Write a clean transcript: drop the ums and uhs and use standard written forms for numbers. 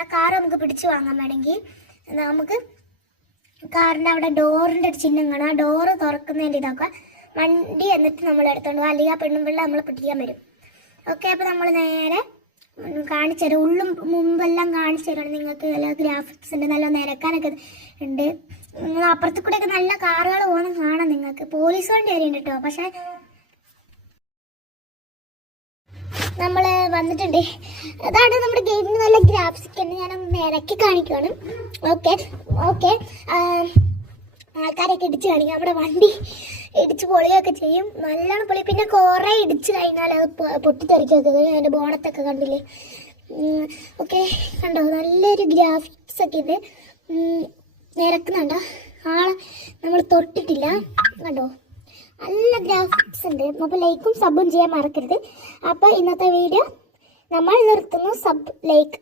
ആ കാർ നമുക്ക് പിടിച്ചു വാങ്ങാൻ വേണമെങ്കിൽ നമുക്ക് കാറിൻ്റെ അവിടെ ഡോറിൻ്റെ ഒരു ചിഹ്നം കാണാം. ആ ഡോറ് തുറക്കുന്നതിൻ്റെ ഇതൊക്കെ വണ്ടി എന്നിട്ട് നമ്മൾ എടുത്തോണ്ട് പോകും, അല്ലെങ്കിൽ ആ പെണ്ണുമ്പിള്ള നമ്മളെ പിടിക്കാൻ വരും. ഓക്കെ, അപ്പോൾ നമ്മൾ നേരെ കാണിച്ചു തരാം. ഉള്ളും മുമ്പെല്ലാം കാണിച്ചു തരാണ് നിങ്ങൾക്ക്. നല്ല ഗ്രാഫിക്സ് ഉണ്ട്, നല്ല നിരക്കാനൊക്കെ ഉണ്ട്. നിങ്ങൾ അപ്പുറത്ത് കൂടെയൊക്കെ നല്ല കാറുകൾ പോകുന്ന കാണാം നിങ്ങൾക്ക്. പോലീസ് വണ്ടി വരെയുണ്ട് കേട്ടോ. പക്ഷേ നമ്മൾ വന്നിട്ടുണ്ട്. അതാണ് നമ്മുടെ ഗെയിമിന് നല്ല ഗ്രാഫിക്സ് ഉണ്ട്. ഞാനൊന്ന് നിരക്കി കാണിക്കുവാണ്. ഓക്കെ ഓക്കെ, ആൾക്കാരൊക്കെ ഇടിച്ച് കാണിക്കും. നമ്മുടെ വണ്ടി ഇടിച്ച് പൊളിയൊക്കെ ചെയ്യും, നല്ലോണം പൊളി. പിന്നെ കുറേ ഇടിച്ച് കഴിഞ്ഞാൽ അത് പൊട്ടിത്തെറിക്കൊക്കെ. അതിൻ്റെ ബോണത്തൊക്കെ കണ്ടില്ലേ? ഓക്കെ, കണ്ടോ നല്ലൊരു ഗ്രാഫിക്സ് ഒക്കെ ഉണ്ട്. നിരക്കുന്നുണ്ടോ? ആളെ നമ്മൾ തൊട്ടിട്ടില്ല, കണ്ടോ നല്ല ഗ്രാഫിക്സ് ഉണ്ട്. അപ്പോൾ ലൈക്കും സബും ചെയ്യാൻ മറക്കരുത്. അപ്പോൾ ഇന്നത്തെ വീഡിയോ നമ്മൾ നിർത്തുന്നു. Sub like